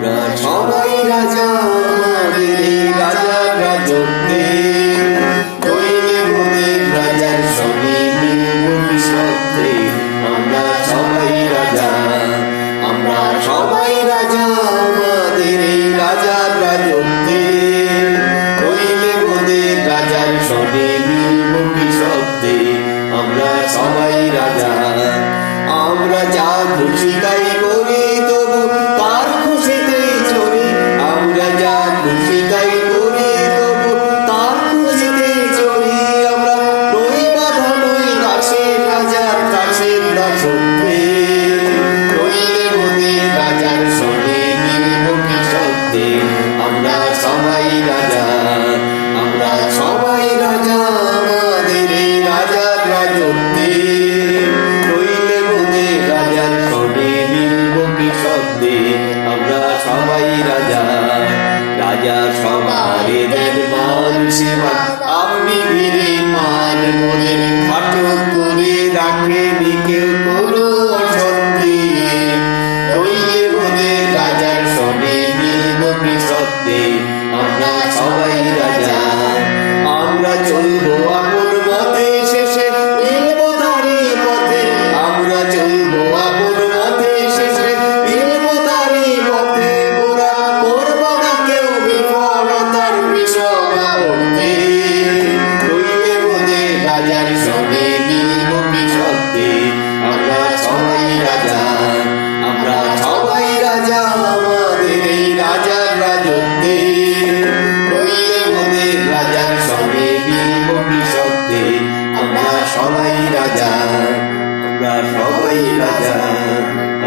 আমরা সবাই সেবা আপনি ফিরে মান মোদের ফাটক করে রাখেনি কেউ রাজার সনে মিলব মিশতে আমরা সবাই রাজা, আমরা সবাই রাজা, আমাদের এই রাজার রাজত্বে। রইলে মোদের রাজার সনে মিলব মিশতে আমরা সবাই রাজা, আমরা সবাই রাজা,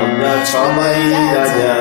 আমরা সবাই রাজা।